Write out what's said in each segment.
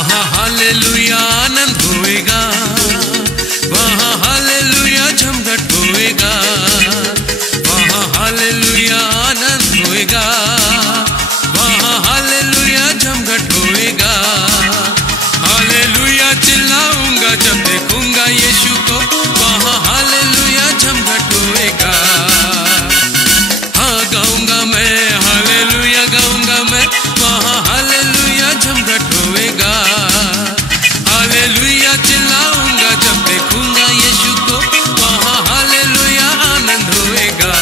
वहाँ हालेलुया आनंद होएगा, वहाँ हालेलुया झमघट होएगा, वहाँ हालेलुया आनंद होएगा, वहाँ हालेलुया झमघट होएगा। हालेलुया चिल्लाऊंगा जब देखूंगा यीशु को, वहाँ हालेलुया झमघट होएगा। हाँ गाऊंगा मैं, हालेलुया गाऊंगा मैं, वहाँ हालेलुया झमघट होएगा। हालेलुया चिल्लाऊंगा जब देखूंगा यीशु को, वहाँ हालेलुया आनंद होएगा।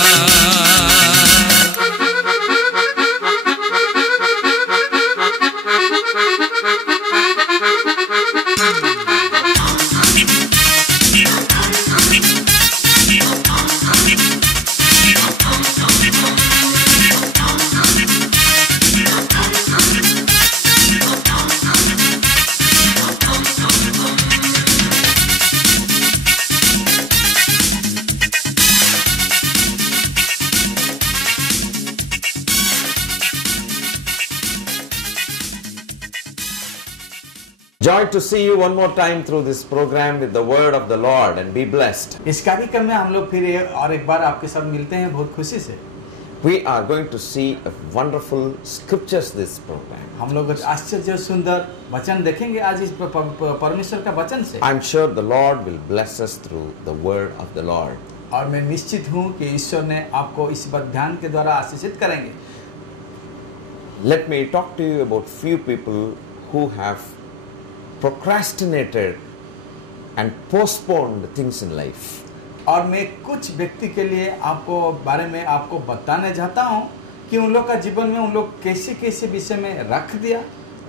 Joy to see you one more time through this program with the word of the Lord, and be blessed. इस कार्यक्रम में हम लोग फिर और एक बार आपके साथ मिलते हैं बहुत खुशी से। We are going to see a wonderful scriptures this program. हम लोग आश्चर्य सुंदर वचन देखेंगे आज इस परमेश्वर का वचन से। I'm sure the Lord will bless us through the word of the Lord. और मैं निश्चित हूँ कि ईश्वर ने आपको इस ध्यान के द्वारा आशीषित करेंगे। Let me talk to you about few people who have procrastinated and postponed things in life. और मैं कुछ व्यक्ति के लिए आपको बारे में आपको बताने चाहता हूँ कि उन लोग का जीवन में उन लोग कैसे कैसे विषय में रख दिया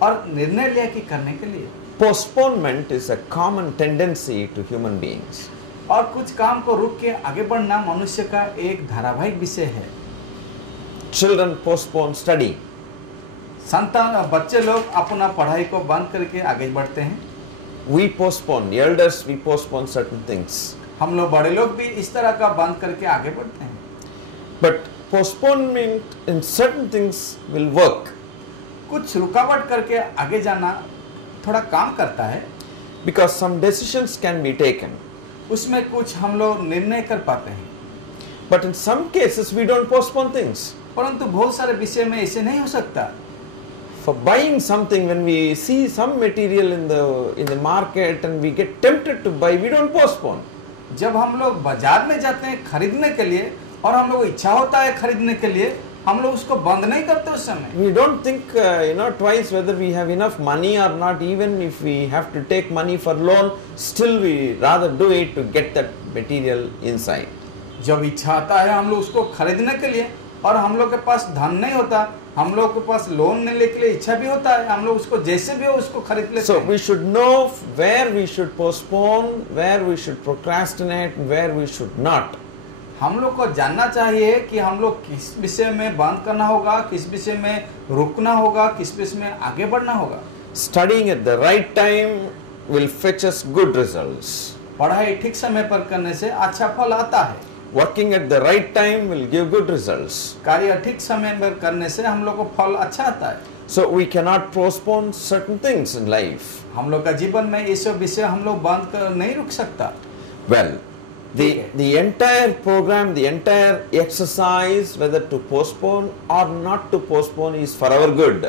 और निर्णय लिया कि करने के लिए। Postponement is a common tendency to human beings. और कुछ काम को रुक के आगे बढ़ना मनुष्य का एक धारावाहिक विषय है। Children postpone study. संतान बच्चे लोग अपना पढ़ाई को बंद करके आगे बढ़ते हैं। We postpone, the elders we postpone certain things. हम लोग बड़े लोग भी इस तरह का बंद करके आगे बढ़ते हैं। But postponement in certain things will work. कुछ रुकावट करके आगे जाना थोड़ा काम करता है। Because some decisions can be taken. उसमें कुछ हम लोग निर्णय कर पाते हैं। But in some cases we don't postpone things. परंतु बहुत सारे विषय में ऐसे नहीं हो सकता। For buying something, when we see some material in the market and we get tempted to buy, we don't postpone. जब हम लोग बाजार में जाते हैं खरीदने के लिए और हम लोग इच्छा होता है खरीदने के लिए, हम लोग उसको बंद नहीं करते उस समय। We don't think twice whether we have enough money or not. Even if we have to take money for loan, still we rather do it to get that material inside. जब इच्छा आता है हम लोग उसको खरीदने के लिए और हम लोग के पास धन नहीं होता, हम लोग के पास लोन लेने के लिए इच्छा भी होता है, हम लोग उसको जैसे भी हो उसको खरीद लेते हैं। So we should know where we should postpone, where we should procrastinate, where we should not. हम लोग को जानना चाहिए कि हम लोग किस विषय में बंद करना होगा, किस विषय में रुकना होगा, किस विषय में आगे बढ़ना होगा। Studying at the right time will fetch us good results. पढ़ाई ठीक समय पर करने से अच्छा फल आता है। Working at the right time will give good results. कार्य ठीक समय पर करने से हम लोग को फल अच्छा आता है। So we cannot postpone certain things in life. हम लोग का जीवन में ये सब विषय हम लोग बंद कर नहीं रुक सकता। Well, the entire program, the entire exercise, whether to postpone or not to postpone, is for our good.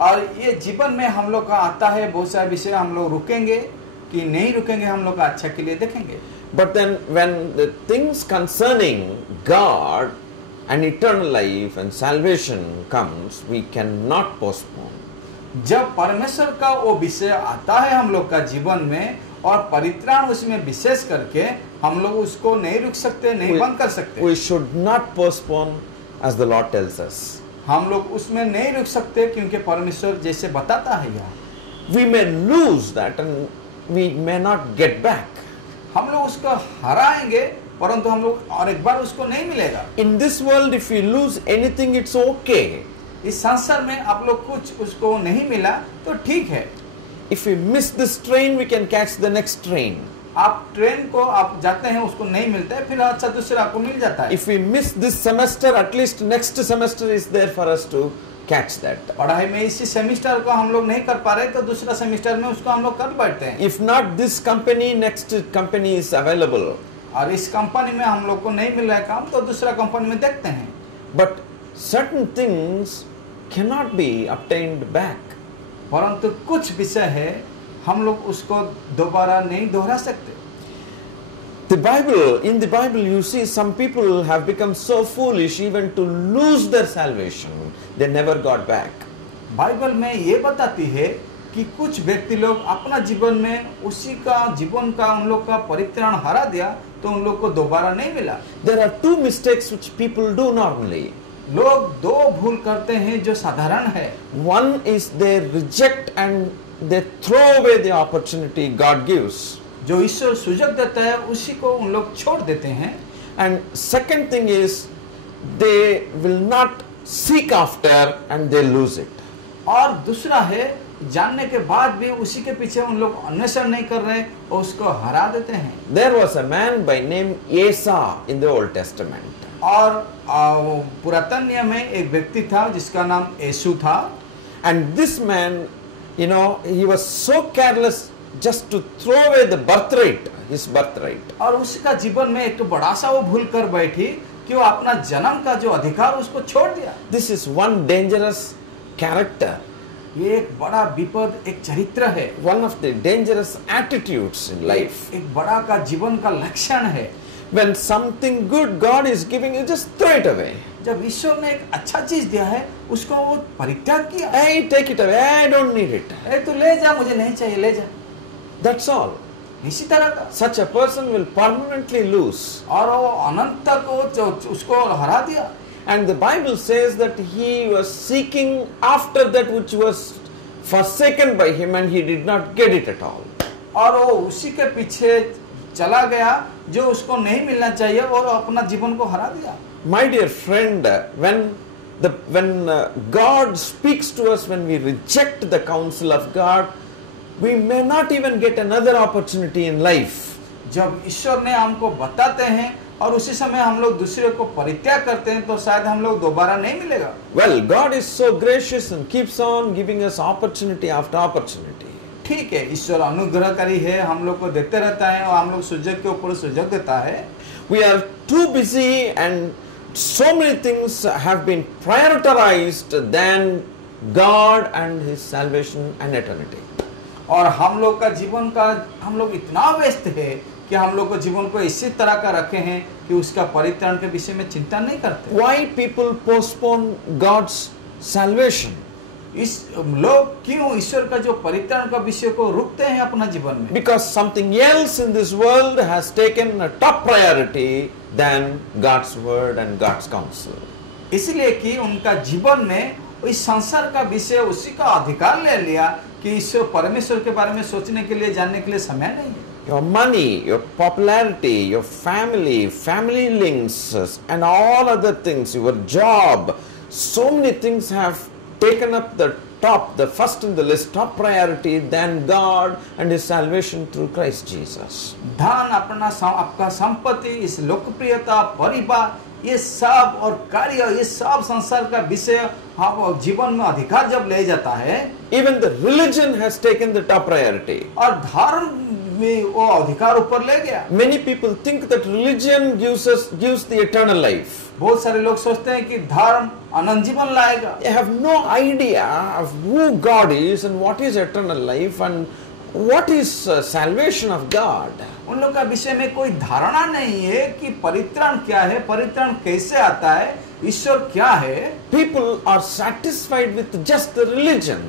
और ये जीवन में हम लोग का आता है बहुत सारे विषय, हम लोग रुकेंगे कि नहीं रुकेंगे, हम लोग का अच्छा के लिए देखेंगे। But then when the things concerning God and eternal life and salvation comes, we cannot postpone. जब परमेश्वर का वो विषय आता है हम लोग का जीवन में और परित्राण उसमें विशेष करके हम लोग उसको नहीं रुक सकते, नहीं बंद कर सकते। We should not postpone as the Lord tells us. हम लोग उसमें नहीं रुक सकते क्योंकि परमेश्वर जैसे बताता है यहाँ। We may lose that and we may not get back. हम लोग उसको हराएंगे परंतु हम लोग और एक बार उसको नहीं मिलेगा। In this world, if we lose anything, it's okay. इस संसार में आप लोग कुछ उसको नहीं मिला तो ठीक है। If we miss this train, we can catch the next train. आप ट्रेन को आप जाते हैं उसको नहीं मिलता है, फिर अच्छा दूसरा आपको मिल जाता है। If we miss this semester, at least next semester is there for us to catch that. पढ़ाई में इसी सेमिस्टर को हम लोग नहीं कर पा रहे तो दूसरा सेमिस्टर में उसको हम लोग कर बैठते हैं। If not this company, next company is available. और इस कंपनी में हम लोग को नहीं मिल रहा है काम तो दूसरा कंपनी में देखते हैं। But certain things cannot be obtained back. परंतु कुछ विषय है हम लोग उसको दोबारा नहीं दोहरा सकते। In the Bible, you see some people have become so foolish even to lose their salvation. They never got back. Bible में ये बताती है कि कुछ व्यक्ति लोग अपना जीवन में उसी का जीवन का उन लोग का परित्राण हरा दिया तो उन लोग को दोबारा नहीं मिला। There are two mistakes which people do normally. लोग दो भूल करते हैं जो साधारण है। One is they reject and they throw away the opportunity God gives. जो ईश्वर सुजग देता है उसी को उन लोग छोड़ देते हैं। And second thing is they will not seek after and they lose it. और दूसरा है जानने के बाद भी उसी के पीछे उन लोग अन्वेषण नहीं कर रहे और उसको हरा देते हैं। There was a man by name Asa in the Old Testament. और पुरातन नियम में एक व्यक्ति था जिसका नाम येशू था। And this man, you know, he was so careless just to throw away the birthright, his birthright. और उसका जीवन में एक तो बड़ा सा वो भूल कर बैठी कि वो अपना जन्म का जो अधिकार उसको छोड़ दिया। This is one dangerous character. ये एक बड़ा विपद एक चरित्र है। One of the dangerous attitudes in life. एक बड़ा का जीवन का लक्षण है। When something good God is giving, you just throw it away. जब ईश्वर ने एक अच्छा चीज दिया है उसको वो परित्याग किया। Hey, take it away. I don't need it. तू ले जा, मुझे नहीं चाहिए, ले जा। That's all. इसी तरह का Such a person will permanently lose. और वो अनंत तक उसको हरा दिया। And the Bible says that he was seeking after that which was forsaken by him and he did not get it at all. और वो उसी के पीछे चला गया जो उसको नहीं मिलना चाहिए और अपना जीवन को हरा दिया। My dear friend, when God speaks to us, when we reject the counsel of God, we may not even get another opportunity in life. जब ईश्वर ने हमको बताते हैं और उसी समय हम लोग दूसरे को परित्याग करते हैं तो शायद हम लोग दोबारा नहीं मिलेगा। Well, God is so gracious and keeps on giving us opportunity after opportunity. ठीक है, ईश्वर अनुग्रहकारी है, हम लोग को देते रहता है और हम लोग सुजग के ऊपर सुजग देता है। We are too busy and so many things have been prioritized than God and His salvation and eternity. और हम लोग का जीवन का हम लोग इतना व्यस्त है कि हम लोग को जीवन को इसी तरह का रखे हैं कि उसका परित्राण के विषय में चिंता नहीं करते। Why people postpone God's salvation? इस लोग क्यों ईश्वर का जो परित्राण का विषय को रुकते हैं अपना जीवन में? Because something else in this world has taken a top priority than God's word and God's counsel. इसलिए कि उनका जीवन में इस संसार का विषय उसी का अधिकार ले लिया कि ईश्वर परमेश्वर के बारे में सोचने के लिए जानने के लिए समय नहीं है। Your money, your popularity, your family links and all other things, your job, so many things have taken up the top, the first in the list, top priority than God and His salvation through Christ Jesus. धन, अपना आपका संपत्ति, इस लोकप्रियता, परिवार, ये सब और कार्य, ये सब संसार का विषय हम जीवन में अधिकार जब ले जाता है, Even the religion has taken the top priority. और धर्म में वो अधिकार ऊपर ले गया। Many people think that religion gives the eternal life. बहुत सारे लोग सोचते हैं कि धर्म अनंत जीवन लाएगा। They have no idea of who God is and what is eternal life and what is salvation of God. उन लोग का विषय में कोई धारणा नहीं है कि परित्राण क्या है, परित्राण कैसे आता है, ईश्वर क्या है। People are satisfied with just the religion.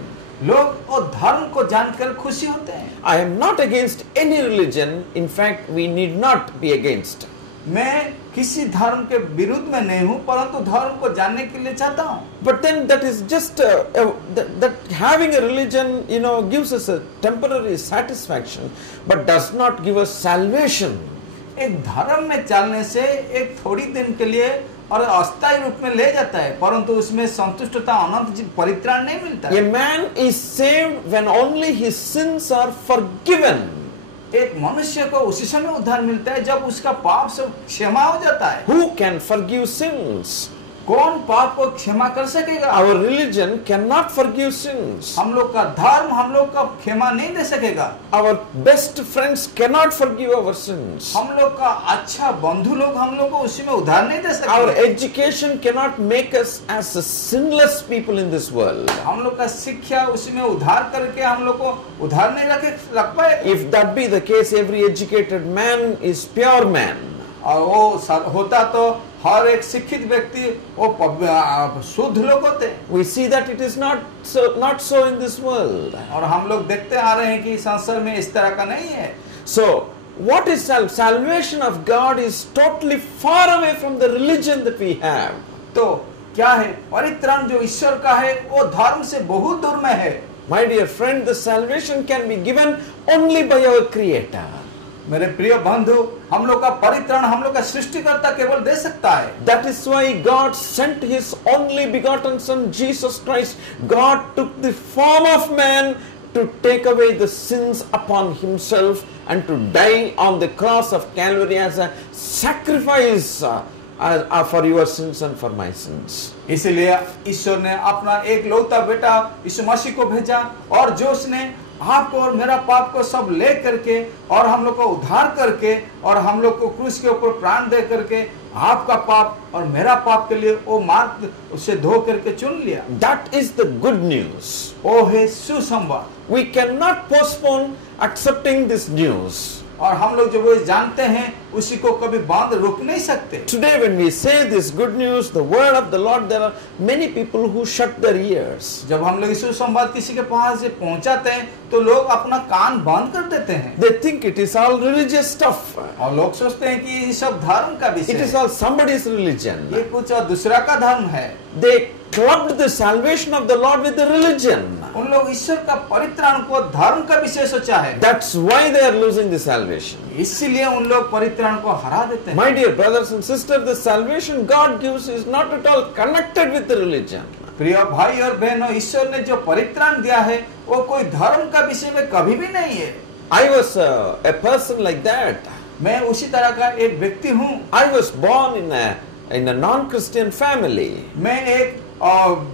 लोग वो धर्म को जानकर खुशी होते हैं। I am not against any religion. In fact, we need not be against. मैं किसी धर्म के विरुद्ध में नहीं हूँ, परंतु धर्म को जानने के लिए चाहता हूँ। But then that is just that having a religion, you know, gives us a temporary satisfaction, but does not give us salvation. एक धर्म में चलने से एक थोड़ी दिन के लिए और अस्थायी रूप में ले जाता है, परंतु उसमें संतुष्टता अनंत परित्राण नहीं मिलता है। A man is saved when only his sins are forgiven. एक मनुष्य को उसी समय उद्धार मिलता है जब उसका पाप सब क्षमा हो जाता है। Who can forgive sins? कौन पाप को क्षमा कर सकेगा? Our religion cannot forgive sins. हम लोग का धर्म हम लोग का क्षमा नहीं दे सकेगा। Our best friends cannot forgive our sins. हम लोग का अच्छा बंधु लोग हम लोग को उसी में उद्धार नहीं दे Our सकेंगे। education cannot make us as sinless people in this world. हम लोग का शिक्षा उसी में उद्धार करके हम लोग को उद्धार नहीं रख पाए। If that be the case, every educated man is pure man. और वो होता तो हर एक शिक्षित व्यक्ति वो शुद्ध लोग होते। We see that it is not so in this world. और हम लोग देखते आ रहे हैं कि संसार में इस तरह का नहीं है। So, what is salvation of God is totally far away from the religion that we have. तो क्या है परित्राण जो ईश्वर का है वो धर्म से बहुत दूर में है। My dear friend, the salvation can be given only by our Creator. मेरे प्रिय बंधु, हम लोग का परित्राण हम लोग का सृष्टिकर्ता केवल दे सकता है। That is why God sent His only begotten Son, Jesus Christ. God took the form of man to take away the sins upon Himself and to die on the cross of Calvary as a sacrifice for your sins and for my sins. इसीलिए ईश्वर ने अपना एक लौता बेटा यीशु मसीह को भेजा और जो उसने आपको और मेरा पाप को सब ले करके और हम लोग को उद्धार करके और हम लोग को क्रूस के ऊपर प्राण दे करके आपका पाप और मेरा पाप के लिए वो मार्ग उसे धो करके चुन लिया। That is the good news. वो है सुसंवाद। We cannot postpone accepting this news. और हम लोग जो वो जानते हैं उसी को कभी बांध रोक नहीं सकते। Today when we say this good news, the word of the Lord, there are many people who shut their ears. जब हम लोग यीशु संवाद किसी के पास से पहुंचाते हैं तो लोग अपना कान बंद कर देते हैं। They think it is all religious stuff. और लोग सोचते हैं कि ये सब धर्म का विषय It is है। all somebody's religion. ये कुछ और दूसरा का धर्म है। They clubbed the salvation of the Lord with the religion. उन लोग ईश्वर का परित्राण को धर्म का विषय सोचा है। That's why they are losing the salvation. इसीलिए उन लोग परित्राण को हरा देते हैं। My dear brothers and sisters, the salvation God gives is not at all connected with the religion. प्रिय भाई और बहनों, ईश्वर ने जो परित्राण दिया है वो कोई धर्म का विषय में कभी भी नहीं है। I was a person like that. मैं उसी तरह का एक व्यक्ति हूँ। I was born in a non-Christian family. मैं एक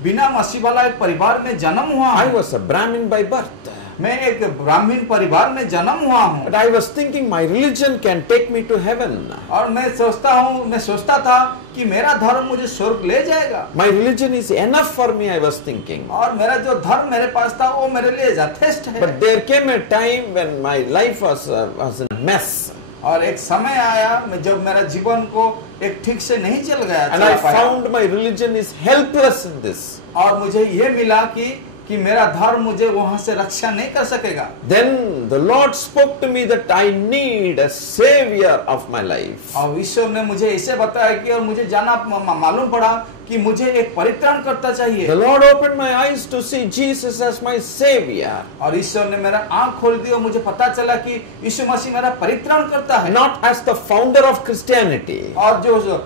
बिना मसीह वाला एक परिवार में जन्म हुआ I हूँ। was a Brahmin by birth. मैं एक ब्राह्मण परिवार में जन्म हुआ हूँ। But I was thinking my religion can take me to heaven. और मैं सोचता था कि मेरा धर्म मुझे स्वर्ग ले जाएगा। My religion is enough for me, I was thinking. और मेरा जो धर्म मेरे पास था वो मेरे लिए यथेष्ट है। But there came a time when my life was a mess. और एक समय आया जब मेरा जीवन को एक ठीक से नहीं चल गया। And I found my religion is helpless in this. और मुझे ये मिला कि मेरा धर्म मुझे वहां से रक्षा नहीं कर सकेगा। Then the Lord spoke to me that I need a savior of my life. और ईश्वर ने मुझे इसे बताया कि और मुझे जाना मालूम पड़ा कि मुझे एक परित्राण करता चाहिए। The Lord opened my eyes to see Jesus as my savior. और ईश्वर ने मेरा आंख खोल दी और मुझे पता चला कि यीशु मसीह मेरा परित्राण करता है। Not as the founder of Christianity. और जो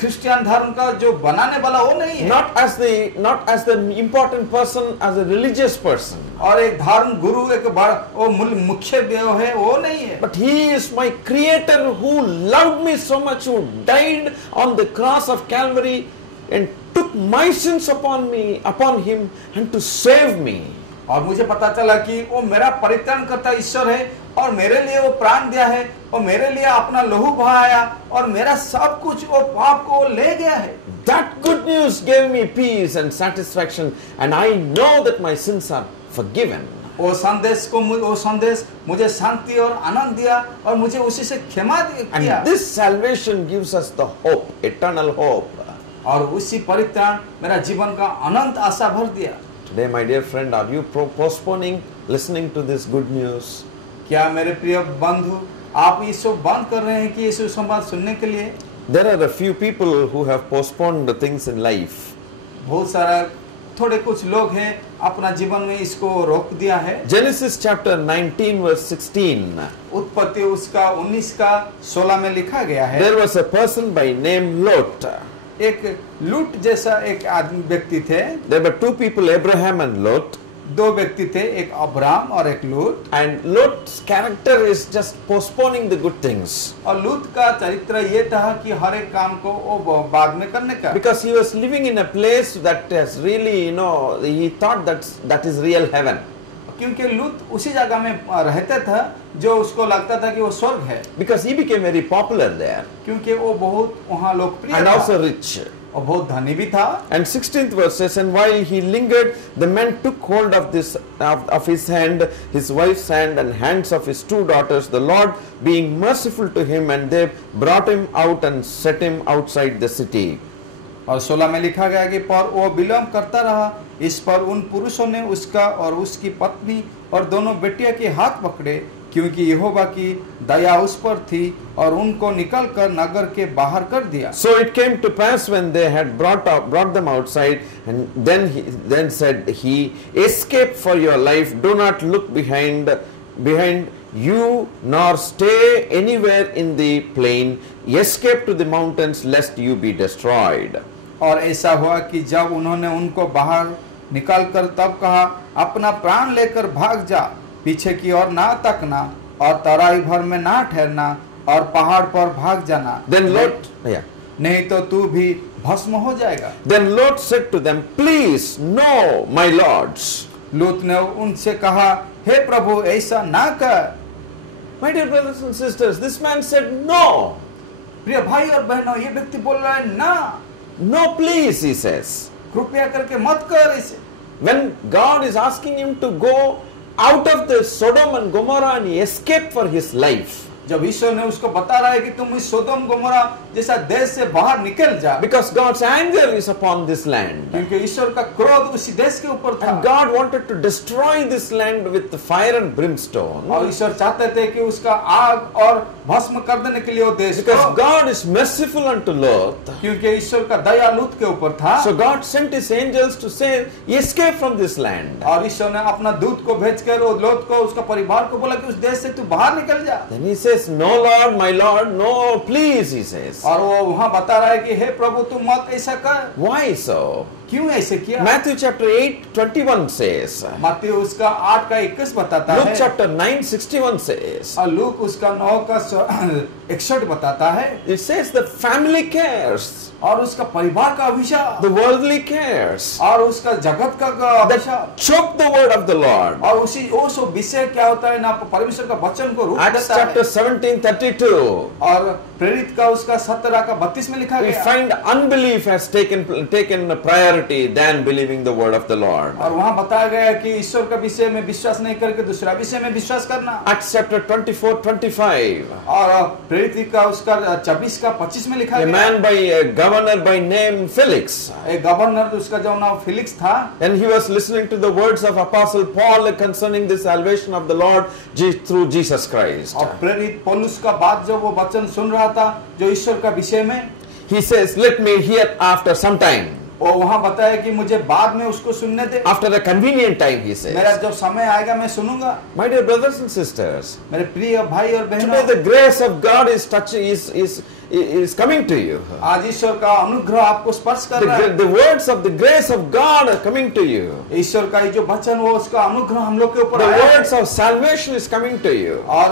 क्रिश्चियन धर्म का जो बनाने वाला वो नहीं है। Not as the important person, as a religious person. और एक धर्म गुरु एक बड़ा मुख्य है वो नहीं है। But He is my Creator who loved me so much, who died on the cross of Calvary and took my sins upon Him and to save me. और मुझे पता चला कि वो मेरा परित्राण करता ईश्वर है और मेरे लिए वो प्राण दिया है और मेरे लिए अपना लहू बहाया और मेरा सब कुछ वो पाप को ले गया है। That good news gave me peace and satisfaction, and I know that my sins are forgiven. वो संदेश मुझे शांति और आनंद दिया और मुझे उसी से क्षमा किया। And this salvation gives us the hope, eternal hope. और उसी परित्राण मेरा जीवन का अनंत आशा भर दिया। Today, my dear friend, are you postponing listening to this good news? क्या मेरे प्रिय बंधु आप ये सब बंद कर रहे हैं कि ये सुसंवाद सुनने के लिए? There are a few people who have postponed the things in life. बहुत सारा थोड़े कुछ लोग हैं अपना जीवन में इसको रोक दिया है। Genesis chapter 19 verse 16. उत्पत्ति उसका 19 का 16 में लिखा गया है। There was a person by name Lot. एक लूट जैसा एक आदमी व्यक्ति थे। There were two people, Abraham and Lot. दो व्यक्ति थे, एक अब्राम और एक लूत। And Lot's character is just postponing the good things. और लूत का चरित्र ये था कि हर एक काम को वो बाद में करने का, Because he was living in a place that is really, he thought that is real heaven. क्योंकि लूत उसी जगह में रहता था जो उसको लगता था कि वो स्वर्ग है, Because he became very popular there क्योंकि वो बहुत वहाँ लोकप्रिय and था also rich. और बहुत धनी भी था। And 16th verse says, and while he lingered, the men took hold of his hand, his wife's hand, and hands of his two daughters, the Lord being merciful to him, and they brought him out and set him outside the city. और 16 में लिखा गया कि पर वो विलम्ब करता रहा, इस पर उन पुरुषों ने उसका और उसकी पत्नी और दोनों बेटियां के हाथ पकड़े, क्योंकि यहोवा की दया उस पर थी, और उनको निकलकर नगर के बाहर कर दिया। So it came to pass when they had brought them outside, and then said he, escape for your life, do not look behind you, nor stay anywhere in the plain, escape to the mountains, lest you be destroyed. और ऐसा हुआ कि जब उन्होंने उनको बाहर निकालकर तब कहा, अपना प्राण लेकर भाग जा, पीछे की ओर ना तकना, और तराई भर में ना ठहरना, और पहाड़ पर भाग जाना, Then Lot, नहीं तो तू भी भस्म हो जाएगा। Then Lot said to them, please, no, my lords. लूत ने उनसे कहा, हे प्रभु ऐसा ना कर। My dear brothers and sisters, this man said no. प्रिय भाई और बहनों, ये व्यक्ति बोल रहा है ना, No, please, he says. कृपया करके मत कर इसे। When God is asking him to go out of the Sodom and Gomorrah and escape for his life, जब ईश्वर ने उसको बता रहा है कि तुम इस सोदोम गोमोरा जैसा देश से बाहर निकल जा, because God's anger is upon this land, क्योंकि ईश्वर का क्रोध उसी देश के ऊपर था, and God wanted to destroy this land with the fire and brimstone, और ईश्वर चाहते थे कि उसका आग और भस्म कर देने के लिए वो देश because को, God is merciful unto Lot. क्योंकि ईश्वर का दया लूत के ऊपर था। So God sent his angels to say, escape from this land. और ईश्वर ने अपना दूत को भेजकर वो लोत को, उसका परिवार को बोला कि उस देश से तू बाहर निकल जा। Then he says, no Lord, my Lord, no, please, he says. और वो वहाँ बता रहा है कि हे प्रभु तू मत ऐसा कर। Why so? क्यों ऐसे किया? Matthew chapter 8:21 says. मत्ती उसका 8 का 21 बताता Luke है, chapter 9:61 says. और लूक उसका 9 का 61 बताता है, It says the family cares, और उसका परिवार का अभिशाप, the worldly cares और उसका जगत का अभिशाप, that choke the word of the Lord. और उसी वो सब विषय क्या होता है ना, परमेश्वर का वचन को रोक Acts देता chapter है। 17:32. और प्रेरित का उसका 17 का 32 में लिखा We गया, find unbelief has taken priority than believing the word of the Lord. और वहाँ बताया गया कि ईश्वर का विषय में विश्वास नहीं करके दूसरा विषय में विश्वास करना। Acts chapter 24:25. और प्रेरित का उसका 24 का 25 में लिखा A गया, man by a governor by name Felix, एक गवर्नर उसका जो नाम फिलिक्स था, and he was listening to the words of Apostle Paul concerning the salvation of the Lord through Jesus Christ. और प्रेरित पौलुस का बात जो वो वचन सुन रहा था जो ईश्वर का विषय में, He says, let me hear after some time. और वहाँ बताया कि मुझे बाद में उसको सुनने दे, After a convenient time, he मेरा says. जब समय आएगा मैं सुनूंगा। My dear brothers and sisters, मेरे प्रिय भाई और today बहनों, the grace of God is coming to you. आज ईश्वर का अनुग्रह आपको स्पर्श कर रहा है। The words of the grace of God are coming to you. ईश्वर का ये जो वचन वो उसका अनुग्रह हम लोग के ऊपर The आया है, words of salvation is coming to you. और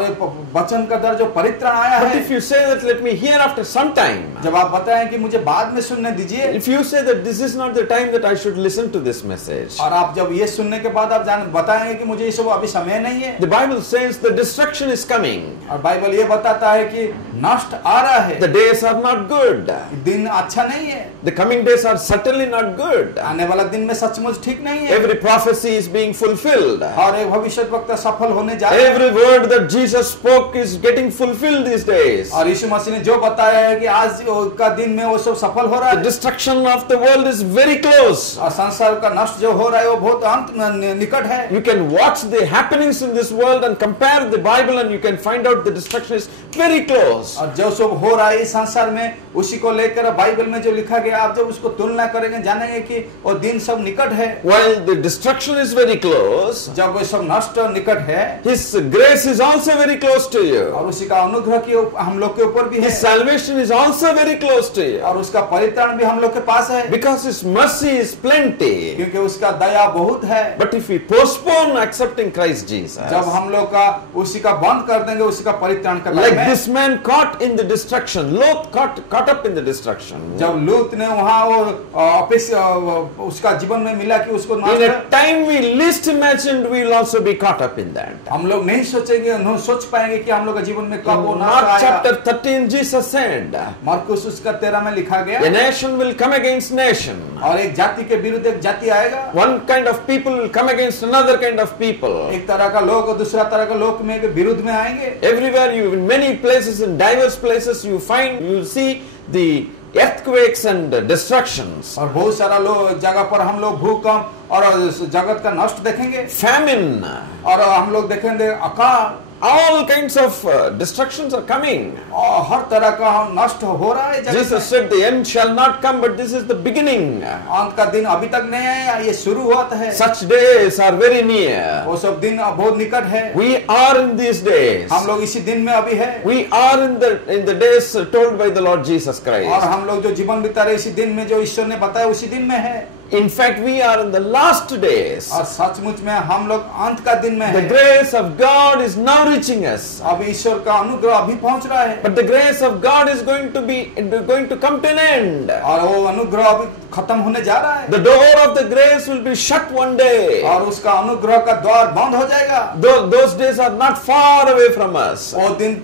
वचन का दर जो परित्राण आया But है, if you say that, let me hear after some time. जब आप बताएं कि मुझे बाद में सुनने दीजिए, If you say that this is not the time that I should listen to this message. और आप जब ये सुनने के बाद आप बताएंगे कि मुझे ये सब अभी समय नहीं है, The Bible says the destruction is coming. और बाइबल ये बताता है कि नष्ट आ रहा है, The days are not good. दिन अच्छा नहीं है, The coming days are certainly not good. आने वाला दिन में सचमुच ठीक नहीं है। Every prophecy is being fulfilled. और एक भविष्यद्वक्ता सफल होने जा रहा है, Every word that Jesus spoke is getting fulfilled these days. और यीशु मसीह ने जो बताया है कि आज का दिन में वो सब सफल हो रहा The है, destruction of the world is very close. और संसार का नष्ट जो हो रहा है वो बहुत अंत निकट है। You can watch the happenings in this world and compare the Bible, and you can find out the destruction is very close. और जो सब हो रहा है इस संसार में उसी को लेकर बाइबल में जो लिखा गया, आप जब उसको तुलना करेंगे जानेंगे कि वो दिन सब निकट है। While the destruction is very close, जब वो सब नष्ट और निकट है, His grace is also very close to you. और उसी का अनुग्रह की हम लोग के ऊपर भी है, His salvation is also very close to you. और उसका परित्राण भी हम लोग के पास है। Because because His mercy is plenty. क्योंकि उसका दया बहुत है। But if we postpone accepting Christ Jesus, जब हम लोग का उसी का बंद कर देंगे, उसी का परित्राण के बारे like में, this man caught in the destruction, Lot caught up in the destruction. जब लूत ने वहाँ वो उसका जीवन में मिला कि उसको In a time we least imagined, we will also be caught up in that. हम लोग नहीं सोचेंगे, नहीं सोच पाएंगे कि हम लोग के जीवन में कब वो In नाश Mark आएगा। chapter 13, Jesus said, मरकुस उसका 13 में लिखा a गया, nation will come against nation. और एक जाति के विरुद्ध एक जाति आएगा, One kind of people will come against another kind of people. एक तरह का लोग और दूसरा तरह का लोग में के विरुद्ध में आएंगे। Everywhere you, in many places, in diverse places, you will see the earthquakes and destructions. और बहुत सारा लोग जगह पर हम लोग भूकंप और जगत का नष्ट देखेंगे, Famine. और हम लोग देखेंगे अकाल, All kinds of destructions are coming. और हर तरह का हम नष्ट हो रहा है जगत Jesus में। said the end shall not come, but this is the beginning. अंत का दिन अभी तक नहीं आया, ये शुरुआत है। Such days are very near. वो सब दिन बहुत निकट है। We are in these days. हम लोग इसी दिन में अभी है, We are in the days told by the Lord Jesus और Christ. हम लोग जो जीवन बिता रहे इसी दिन में, जो ईश्वर ने बताया उसी दिन में है। In fact, we are in the last days. और सचमुच में हम लोग अंत का दिन में The है। grace of God is now reaching us. अब ईश्वर का अनुग्रह अभी पहुंच रहा है, But the grace of God is going to come to an end. और वो अनुग्रह अभी खत्म होने जा रहा है, The door of the grace will be shut one day. और उसका अनुग्रह का द्वार बंद हो जाएगा। Those days are not far away from us. वो दिन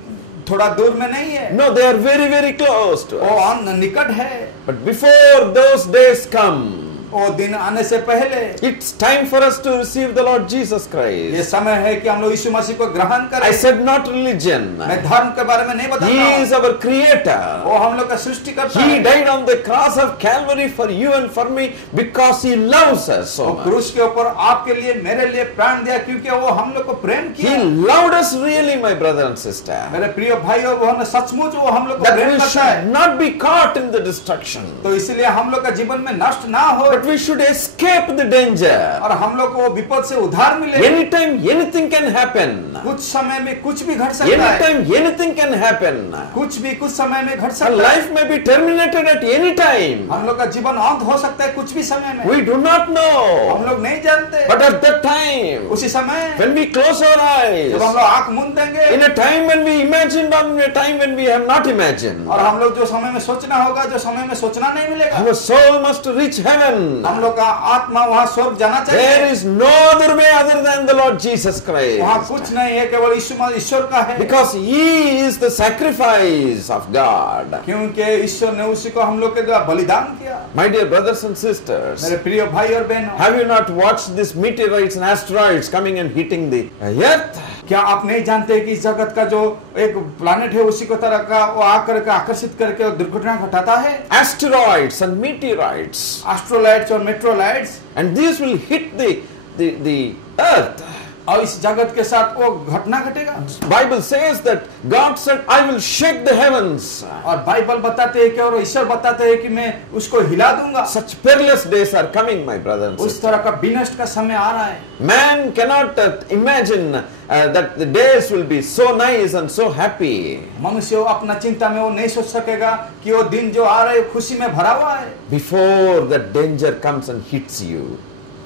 थोड़ा दूर में नहीं है, No, they are very, very close to वो us. निकट है। But before those days come, वो दिन आने से पहले it's time for us to receive the Lord Jesus ये Christ. समय है कि हम लोग यीशु मसीह को ग्रहण I करें। said not religion. मैं धर्म के बारे में नहीं बता He रहा is our creator. वो हम लोग का सृष्टि करता He है। died on the cross of Calvary for you and for me because He loves us so वो much. क्रूस के ऊपर आपके लिए मेरे लिए प्राण दिया, क्योंकि वो हम लोग को प्रेम He किया। loved us really, my brother and sister. मेरे प्रिय भाई और बहन, सचमुच वो हम लोग को That प्रेम we करता है। should not be caught in the destruction, तो इसलिए हम लोग का जीवन में नष्ट ना हो, but we should escape the danger. और हम लोग को विपद से उद्धार मिले। Anytime anything can happen. कुछ समय में कुछ भी घट सकता है, Anytime anything can happen. कुछ भी कुछ समय में घट Our सकता है। life may be terminated at any time. हम लोग का जीवन अंत हो सकता है कुछ भी समय में, We do not हम know. लोग नहीं जानते। But at that time, उसी समय when we close our eyes, जब हम लोग आंख मूंद देंगे, in a time when we imagined, or in a time when we have not imagined, और हम लोग जो समय में सोचना होगा, जो समय में सोचना नहीं मिलेगा, our soul must reach heaven. हम लोग का आत्मा वहाँ स्वर्ग जाना There चाहिए। is no other way other than the Lord Jesus वहाँ Christ. कुछ नहीं है, केवल ईश्वर का है, Because He is the sacrifice of God. क्योंकि ईश्वर ने उसी को हम लोग के द्वारा बलिदान किया। My dear brothers and sisters, मेरे प्रिय भाई और बहनों, have you not watched these meteorites and asteroids coming and hitting the earth? क्या आप नहीं जानते कि इस जगत का जो एक प्लैनेट है उसी को तरह का वो आकर के आकर्षित करके और दुर्घटना घटाता है? Asteroids and meteorites, एस्ट्रोलाइट्स और मेट्रोलाइट्स, and these will hit the earth. और इस जगत के साथ वो घटना घटेगा। Bible says that God said, I will shake the heavens. और बाइबल बताते हैं कि, और ईश्वर बताते हैं कि मैं उसको हिला दूंगा। Such perilous days are coming, my brothers and उस sisters. तरह का विनष्ट का समय आ रहा है। Man cannot imagine that the days will be so nice and so happy. मनुष्य वो अपना चिंता में वो नहीं सोच सकेगा कि वो दिन जो आ रहा है खुशी में भरा हुआ है। Before that danger comes and hits you,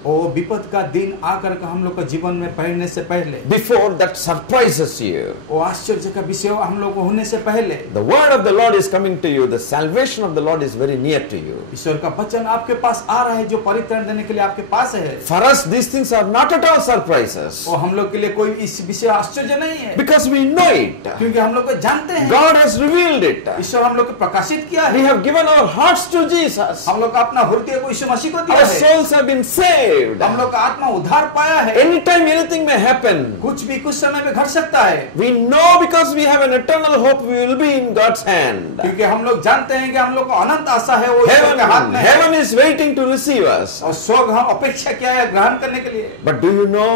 वो विपद का दिन आकर के हम लोग का जीवन में पहनने से पहले, before that surprises you, वो आश्चर्य का विषय हम लोग को होने से पहले, the word of the Lord is coming to you. The salvation of the Lord is very near to you. ईश्वर का वचन आपके पास आ रहा है जो परित्राण देने के लिए आपके पास है। For us, these things are not at all surprises, वो हम लोग के लिए कोई इस विषय आश्चर्य नहीं है, because we know it. क्योंकि हम लोग को जानते हैं। God has revealed it. ईश्वर हम लोग को प्रकाशित किया We है। have given our hearts to Jesus. हम लोग का अपना हृदय को यीशु मसीह को दिया Our है। souls have been saved. हम लोग का आत्मा उद्धार पाया है। Anytime anything may happen, कुछ भी कुछ समय में घट सकता है, we know because we have an eternal hope we will be in God's hand. क्योंकि हम लोग जानते हैं कि हम लोग को अनंत आशा है, वो ईश्वर के हाथ में है। Heaven is waiting to receive us. और स्वर्ग हम अपेक्षा किया है ग्रहण करने के लिए। But do you know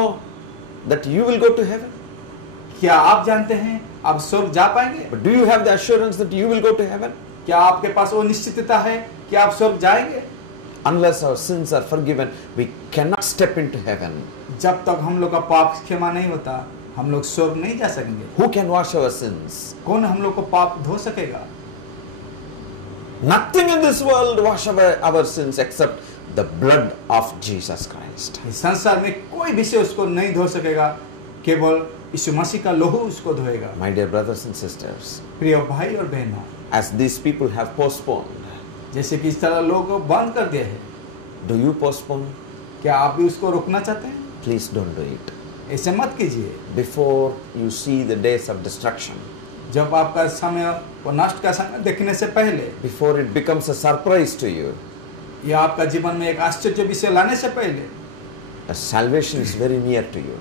that you will go to heaven? क्या आप जानते हैं आप स्वर्ग जा पाएंगे? But do you have the assurance that you will go to heaven? क्या आपके पास वो निश्चितता है कि आप स्वर्ग जाएंगे? Unless our sins are forgiven, we cannot step into heaven. जब तक हम लोग का पाप क्षमा नहीं होता, हम लोग स्वर्ग नहीं जा सकेंगे। Who can wash our sins? कौन हम लोग को पाप धो सकेगा? Nothing in this world wash away our sins except the blood of Jesus Christ. इस संसार में कोई विषय उसको नहीं धो सकेगा, केवल यीशु मसीह का लहू उसको धोएगा। My dear brothers and sisters, प्रिय भाई और बहनों, as these people have postponed, जैसे कि इस तरह लोग बंद कर दिए हैं, do you postpone? क्या आप भी उसको रोकना चाहते हैं? Please don't do it. ऐसे मत कीजिए। Before you see the days of destruction, जब आपका समय वो नष्ट का समय देखने से पहले, before it becomes a surprise to you, या आपका जीवन में एक आश्चर्य विषय लाने से पहले, salvation is very near to you.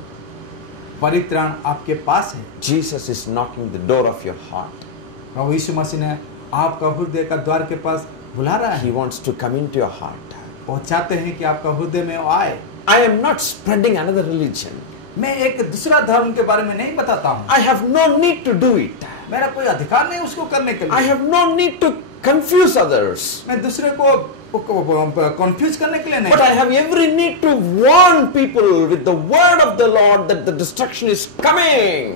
परित्राण आपके पास है। Jesus is knocking the door of your heart. प्रभु यीशु मसीह ने आपका हृदय का द्वार के पास बुला रहा He है। wants to come into your heart. वो चाहते हैं कि आपका हृदय में वो आए। I am not spreading another religion. मैं एक दूसरा धर्म के बारे में नहीं बताता हूँ। I have no need to do it. मेरा कोई अधिकार नहीं उसको करने के I लिए। have no need to confuse others. मैं दूसरे को कंफ्यूज करने के लिए But I नहीं, have every need to warn people with the word of the Lord that the destruction is coming.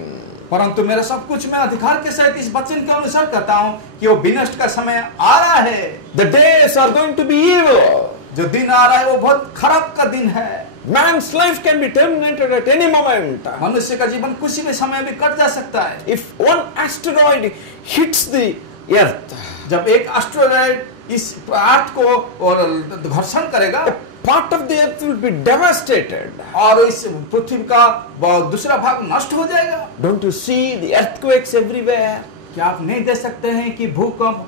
परंतु मेरा सब कुछ मैं अधिकार के साथ इस वचन के अनुसार करता हूँ कि वो विनष्ट का समय आ रहा है। The days are going to be evil. जो दिन आ रहा है वो बहुत खराब का दिन है। Man's life can be terminated at any moment. मनुष्य का जीवन किसी भी समय भी कट जा सकता है। If one asteroid hits the earth, जब एक एस्टेरॉयड इस अर्थ को और घर्षण करेगा, part of the earth will be devastated. और इस पृथ्वी का दूसरा भाग नष्ट हो जाएगा। Don't you see the earthquakes everywhere? क्या आप नहीं देख सकते हैं कि भूकंप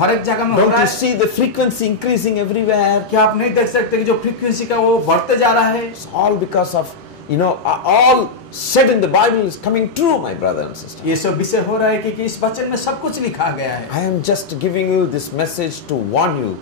हर एक जगह में हो Don't रहा you है? see the frequency increasing everywhere? क्या आप नहीं देख सकते कि जो फ्रीक्वेंसी का वो बढ़ते जा रहा है? It's all because of, all said in the Bible is coming true, my brother and sister. ये सब विषय हो रहा है क्योंकि इस वचन में सब कुछ लिखा गया है। I am just giving you this message to warn you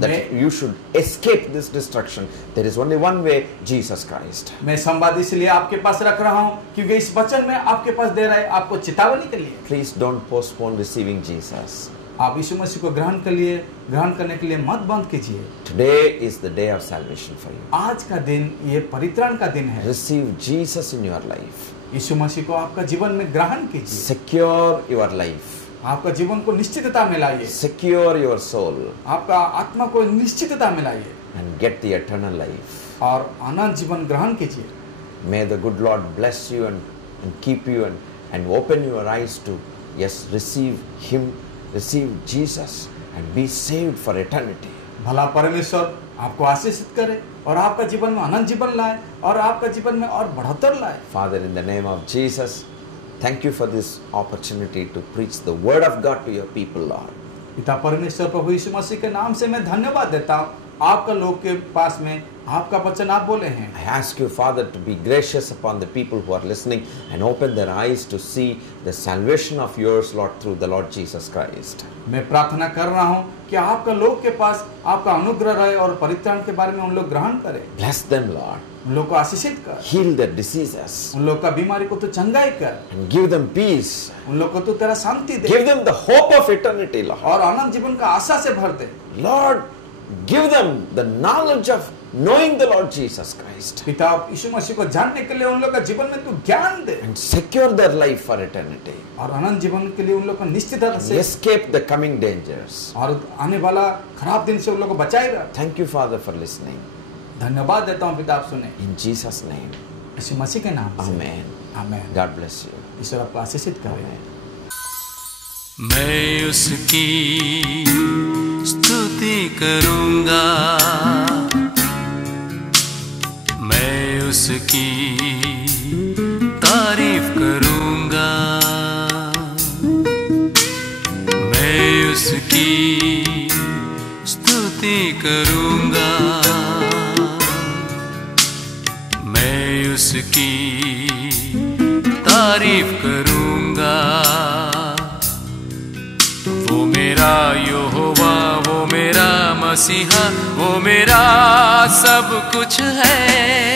that मैं- you should escape this destruction. There is only one way, Jesus Christ. मैं संवाद इसलिए आपके पास रख रहा हूँ क्योंकि इस वचन में आपके पास दे रहा है आपको चेतावनी के लिए। Please don't postpone receiving Jesus. आप यीशु मसीह को ग्रहण करने के लिए मत बंद कीजिए। Today is the day of salvation for you. आज का दिन ये परित्राण का दिन है। Receive Jesus in your life. यीशु मसीह को आपका जीवन में ग्रहण कीजिए। Secure your life. आपका जीवन को निश्चितता में लाइए। Secure your soul आपका आत्मा को निश्चितता में लाइए and get the eternal life. और अनंत जीवन ग्रहण कीजिए। May the good Lord bless you and keep you and open your eyes to, yes, receive Him, receive Jesus and be saved for eternity. भला परमेश्वर आपको आशीषित करे और आपका जीवन में अनंत जीवन लाए और आपका जीवन में और बढ़ोत्तर लाए। Father, in the name of Jesus, thank you for this opportunity to preach the word of God to your people, Lord. पिता परमेश्वर प्रभु यीशु मसीह के नाम से मैं धन्यवाद देता हूँ। आपका लोग के पास में आपका वचन आप बोले हैं। I ask you, Father, to be gracious upon the people who are listening and open their eyes to see the salvation of yours, Lord, through the Lord Jesus Christ. मैं प्रार्थना कर रहा हूँ कि आपका लोग के पास आपका अनुग्रह रहे और परित्राण के बारे में उन लोग ग्रहण करें। Bless them, Lord. उन लोग को आशीषित कर, Heal their diseases उन लोग का बीमारी को तो चंगाई कर, and give them peace. उन लोग को तो तेरा शांति दे Give them the hope of eternity, Lord. और अनंत जीवन का आशा से भर दे। Lord, give them the knowledge of knowing the Lord Jesus Christ पिता यीशु मसीह को जानने के लिए उन लोग का जीवन में तू ज्ञान दे and secure their life for eternity. और अनंत जीवन के लिए उन लोग को निश्चितता से Escape the coming dangers. और आने वाला खराब दिन से उन लोग को बचाए रख। Thank you, Father, for listening. धन्यवाद देता हूँ पिता आप सुने In Jesus' name, यीशु मसीह के नाम से Amen. आमीन। God bless you. ईश्वर आपको आशीषित करे। मैं उसकी स्तुति करूंगा, मैं उसकी तारीफ करूंगा, मैं उसकी स्तुति करूंगा, मैं उसकी तारीफ करूंगा। वो मेरा यहोवा, वो मेरा मसीहा, वो मेरा सब कुछ है।